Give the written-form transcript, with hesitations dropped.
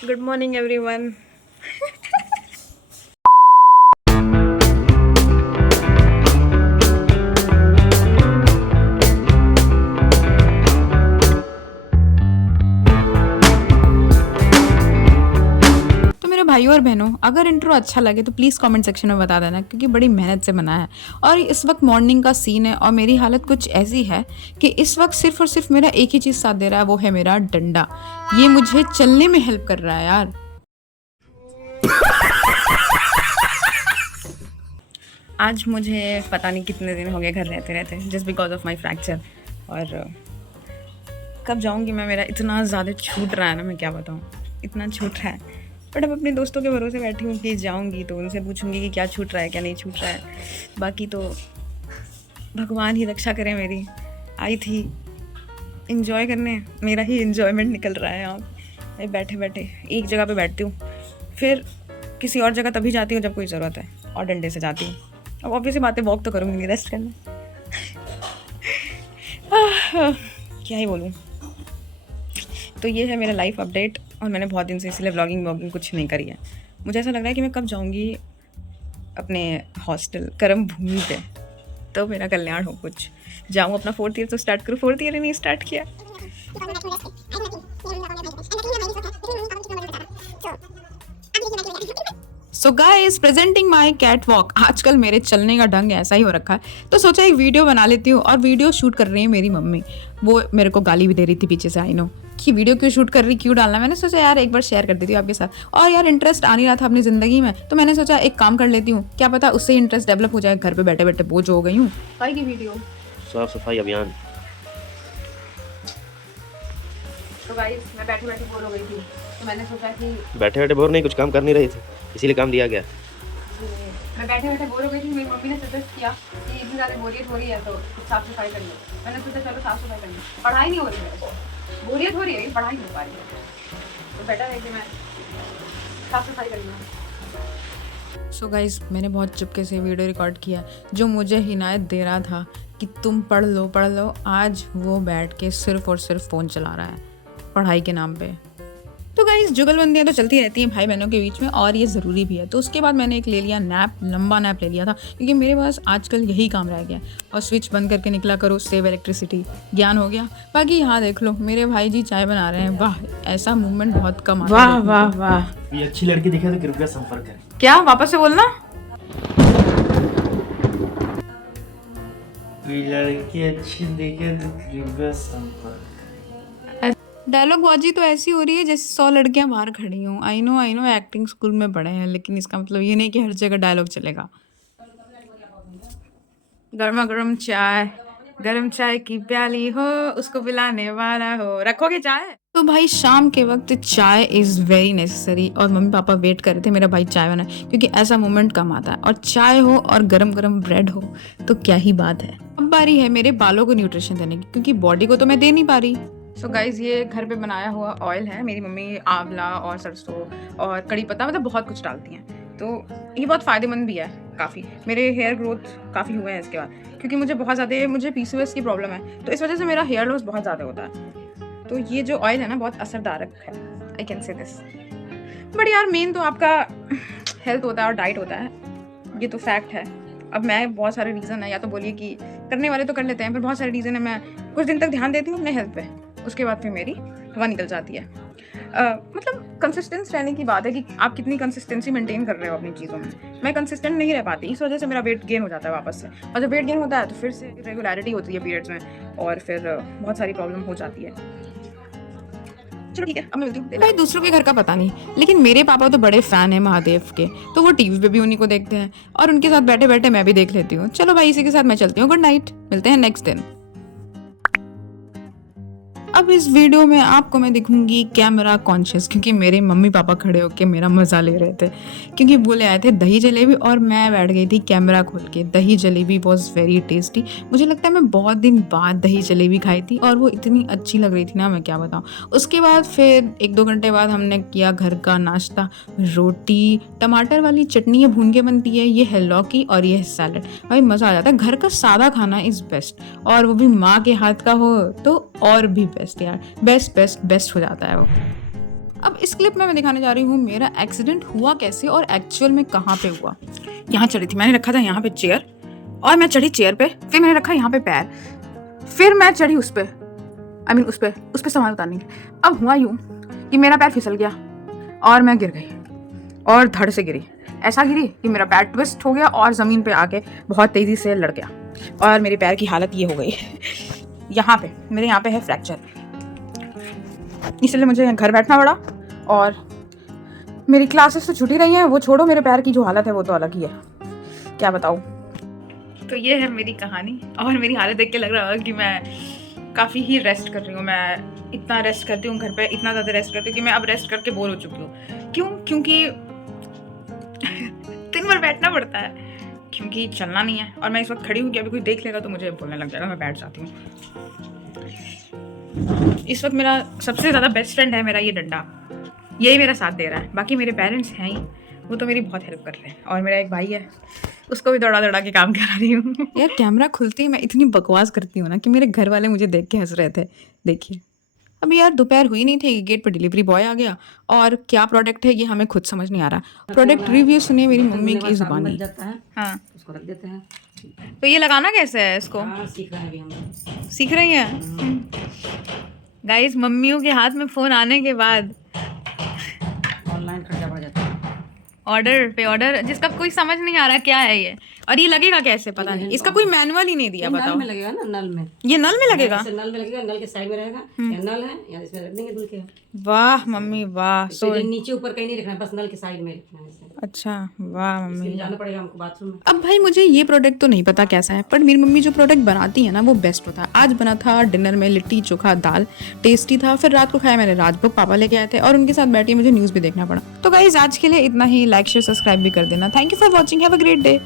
Good morning everyone. तो मेरे भाइयों और बहनों, अगर इंट्रो अच्छा लगे तो प्लीज़ कमेंट सेक्शन में बता देना, क्योंकि बड़ी मेहनत से बना है। और इस वक्त मॉर्निंग का सीन है और मेरी हालत कुछ ऐसी है कि इस वक्त सिर्फ और सिर्फ मेरा एक ही चीज़ साथ दे रहा है, वो है मेरा डंडा। ये मुझे चलने में हेल्प कर रहा है यार। आज मुझे पता नहीं कितने दिन हो गए घर रहते रहते, just because of my fracture. और कब जाऊंगी मैं, मेरा इतना ज़्यादा छूट रहा है ना, मैं क्या बताऊँ, इतना छूट रहा है। बट अब अपने दोस्तों के भरोसे बैठी हूँ कि जाऊंगी तो उनसे पूछूंगी कि क्या छूट रहा है क्या नहीं छूट रहा है। बाकी तो भगवान ही रक्षा करे मेरी। आई थी इंजॉय करने, मेरा ही इंजॉयमेंट निकल रहा है यहाँ पे। बैठे बैठे एक जगह पे बैठती हूँ, फिर किसी और जगह तभी जाती हूँ जब कोई ज़रूरत है, और डंडे से जाती हूँ। अब ऑब्वियसली बातें, वॉक तो करूँगी नहीं, रेस्ट करना। क्या ही बोलूँ। तो ये है मेरा लाइफ अपडेट, और मैंने बहुत दिन से इसलिए व्लॉगिंग कुछ नहीं करी है। मुझे ऐसा लग रहा है कि मैं कब जाऊँगी अपने हॉस्टल कर्म भूमि पे, तो मेरा कल्याण हो, कुछ जाऊँ अपना 4th ईयर तो स्टार्ट करूँ। 4th ईयर ही नहीं स्टार्ट किया। So guys, presenting my cat walk. आजकल मेरे चलने का ढंग ऐसा ही हो रखा है, तो सोचा एक वीडियो बना लेती हूँ। और वीडियो शूट कर रही है मेरी मम्मी, वो मेरे को गाली भी दे रही थी पीछे से, आई नो, कि वीडियो क्यों शूट कर रही, क्यों डालना। मैंने सोचा यार एक बार शेयर कर देती हूँ आपके साथ। और यार इंटरेस्ट आ नहीं रहा था अपनी ज़िंदगी में, तो मैंने सोचा एक काम कर लेती हूँ, क्या पता उससे इंटरेस्ट डेवलप हो जाए। घर पे बैठे बैठे बोझ हो गई हूँ। भाई की वीडियो साफ सफाई अभियान। तो गाइस, मैं बैठे बैठे बोर हो गई थी, तो मैंने सोचा कि बैठे बैठे बोर नहीं, कुछ काम कर नहीं रहे थे, इसीलिए काम दिया गया। मैं बैठे बैठे बोर हो गई थी। मेरी मम्मी ने सजेस्ट किया कि इतनी ज़्यादा बोरियत हो रही है तो कुछ साफ सफाई कर लो। मैंने सोचा चलो साफ सफाई कर लो। पढ़ाई नहीं हो रही है, बोरियत हो रही है, पढ़ाई नहीं हो पा रही है, तो बेटर है कि मैं साफ सफाई कर लूँ। सो गाइस, मैंने बहुत चुपके से वीडियो रिकॉर्ड किया, जो मुझे हिदायत दे रहा था कि तुम पढ़ लो। आज वो बैठ के सिर्फ और सिर्फ फ़ोन चला रहा है पढ़ाई के नाम पे। तो गाइस, जुगलबंदियाँ तो चलती रहती हैं भाई बहनों के बीच में, और ये ज़रूरी भी है। तो उसके बाद मैंने एक ले लिया नैप, लंबा नैप ले लिया था, क्योंकि मेरे पास आजकल यही काम रह गया। और स्विच बंद करके निकला करो, सेव इलेक्ट्रिसिटी, ज्ञान हो गया। बाकी यहाँ देख लो, मेरे भाई जी चाय बना रहे हैं। वाह, ऐसा मूवमेंट बहुत कम आता है। वाह वाह वाह। ये अच्छी लड़की दिखे तो कृपया संपर्क करें। क्या, वापस से बोलना। कोई लड़की अच्छी दिखे तो कृपया संपर्क। डायलॉग बाजी तो ऐसी हो रही है जैसे 100 लड़कियां बाहर खड़ी हों। आई नो एक्टिंग स्कूल में पढ़े हैं, लेकिन इसका मतलब ये नहीं कि हर जगह डायलॉग चलेगा। गर्मा गर्म चाय की प्याली हो, उसको पिलाने वाला हो, रखोगे चाय। तो भाई शाम के वक्त चाय इज़ वेरी नेसेसरी, और मम्मी पापा वेट कर रहे थे मेरा भाई चाय बनाए, क्योंकि ऐसा मोमेंट कम आता है। और चाय हो और गरम गरम ब्रेड हो तो क्या ही बात है। अब बारी है मेरे बालों को न्यूट्रिशन देने की, क्योंकि बॉडी को तो मैं दे नहीं पा रही। सो गाइज, ये घर पे बनाया हुआ ऑयल है। मेरी मम्मी आंवला और सरसों और कड़ी पत्ता, मतलब बहुत कुछ डालती हैं, तो ये बहुत फ़ायदेमंद भी है काफ़ी। मेरे हेयर ग्रोथ काफ़ी हुए हैं इसके बाद, क्योंकि मुझे PCOS की प्रॉब्लम है, तो इस वजह से मेरा हेयर लॉस बहुत ज़्यादा होता है। तो ये जो ऑयल है ना, बहुत असरदारक है, I can say this. But यार मेन तो आपका हेल्थ होता है और डाइट होता है, ये तो फैक्ट है। अब मैं, बहुत सारे रीज़न है, या तो बोलिए कि करने वाले तो कर लेते हैं, पर बहुत सारे रीज़न है। मैं कुछ दिन तक ध्यान देती हूँ अपने हेल्थ पे, उसके बाद फिर मेरी हवा निकल जाती है। मतलब कंसिस्टेंस रहने की बात है कि आप कितनी कंसिस्टेंसी मेंटेन कर रहे हो अपनी चीज़ों में। मैं कंसिस्टेंट नहीं रह पाती, इस वजह से मेरा वेट गेन हो जाता है वापस से। और जब वेट गेन होता है तो फिर से रेगुलरिटी होती है पीरियड्स में, और फिर बहुत सारी प्रॉब्लम हो जाती है। चलो ठीक है, अब मैं मिलती हूँ। भाई दूसरों के घर का पता नहीं, लेकिन मेरे पापा तो बड़े फ़ैन हैं महादेव के, तो वो टीवी पे भी उन्हीं को देखते हैं, और उनके साथ बैठे बैठे मैं भी देख लेती हूँ। चलो भाई, इसी के साथ मैं चलती हूँ। गुड नाइट, मिलते हैं नेक्स्ट दिन। अब इस वीडियो में आपको मैं दिखूंगी कैमरा कॉन्शियस, क्योंकि मेरे मम्मी पापा खड़े होकर मेरा मज़ा ले रहे थे, क्योंकि बोले आए थे दही जलेबी, और मैं बैठ गई थी कैमरा खोल के। दही जलेबी वॉज वेरी टेस्टी। मुझे लगता है मैं बहुत दिन बाद दही जलेबी खाई थी, और वो इतनी अच्छी लग रही थी ना, मैं क्या बताऊँ। उसके बाद फिर 1-2 घंटे बाद हमने किया घर का नाश्ता, रोटी, टमाटर वाली चटनी ये भून के बनती है, ये है लौकी, और ये है सैलड। भाई मज़ा आ जाता है। घर का सादा खाना इज़ बेस्ट, और वो भी माँ के हाथ का हो तो और भी बेस्ट यार, बेस्ट हो जाता है वो। अब इस क्लिप में मैं दिखाने जा रही हूँ मेरा एक्सीडेंट हुआ कैसे और एक्चुअल में कहाँ पे हुआ। यहाँ चढ़ी थी, मैंने रखा था यहाँ पे चेयर, और मैं चढ़ी चेयर पे, फिर मैंने रखा यहाँ पे पैर, फिर मैं चढ़ी उस पे, उस पे सामान उतारने के। अब हुआ यूँ कि मेरा पैर फिसल गया और मैं गिर गई, और धड़ से गिरी, ऐसा गिरी कि मेरा पैर ट्विस्ट हो गया और ज़मीन पे आके बहुत तेज़ी से लड़ गया, और मेरे पैर की हालत ये हो गई यहाँ पे मेरे यहाँ पे है फ्रैक्चर, इसलिए मुझे घर बैठना पड़ा। और मेरी क्लासेस तो छुट्टी रही हैं, वो छोड़ो, मेरे पैर की जो हालत है वो तो अलग ही है, क्या बताऊँ। तो ये है मेरी कहानी, और मेरी हालत देख के लग रहा है कि मैं काफ़ी ही रेस्ट कर रही हूँ। मैं इतना रेस्ट करती हूँ घर पे, इतना ज़्यादा रेस्ट करती हूँ कि मैं अब रेस्ट करके बोर हो चुकी हूँ। क्यों? क्योंकि दिन भर बैठना पड़ता है, क्योंकि चलना नहीं है। और मैं इस वक्त खड़ी हूँ कि अभी कोई देख लेगा तो मुझे बोलने लग जाएगा, मैं बैठ जाती हूँ। इस वक्त मेरा सबसे ज़्यादा बेस्ट फ्रेंड है मेरा ये डंडा, यही मेरा साथ दे रहा है। बाकी मेरे पेरेंट्स हैं ही, वो तो मेरी बहुत हेल्प कर रहे हैं, और मेरा एक भाई है, उसको भी दौड़ा दौड़ा के काम करा रही हूँ। यार कैमरा खुलते ही मैं इतनी बकवास करती हूँ ना कि मेरे घर वाले मुझे देख के हंस रहे थे। देखिए अभी यार दोपहर हुई नहीं थी, गेट पर डिलीवरी बॉय आ गया, और क्या प्रोडक्ट है ये हमें खुद समझ नहीं आ रहा। प्रोडक्ट रिव्यू सुनिए मेरी मम्मी की जुबानी। हाँ, उसको रख देते हैं। तो ये लगाना कैसे है इसको? हाँ, सीख रहे हैं अभी हम। सीख रही हैं गाइस। मम्मियों के हाथ में फ़ोन आने के बाद ऑनलाइन खर्चा बढ़ जाता है। ऑर्डर पे ऑर्डर, जिसका कोई समझ नहीं आ रहा क्या है ये, और ये लगेगा कैसे पता नहीं, इसका कोई मैनुअल ही नहीं दिया। नल बताओ, में लगेगा ना, नल में। ये नल में लगेगा? ऐसे नल में लगेगा, नल के साइड में रहेगा, या नल है या इसमें रख देंगे धुल के। वाह मम्मी वाह। तो नीचे ऊपर कहीं नहीं रखना है, बस नल के साइड में रखना है इसे। अच्छा वाह मम्मी। इसके लिए जाना पड़ेगा हमको बाथरूम में। अब भाई मुझे ये प्रोडक्ट तो नहीं पता कैसा है, पर मेरी मम्मी जो प्रोडक्ट बनाती है ना वो बेस्ट होता है। आज बना था डिनर में लिट्टी चोखा दाल, टेस्टी था। फिर रात को खाया मैंने राजभोग, पापा लेके आए थे, और उनके साथ बैठी मुझे न्यूज़ भी देखना पड़ा। तो गाइस आज के लिए इतना ही। लाइक शेयर सब्सक्राइब भी कर देना। Thank you for watching, have a great day.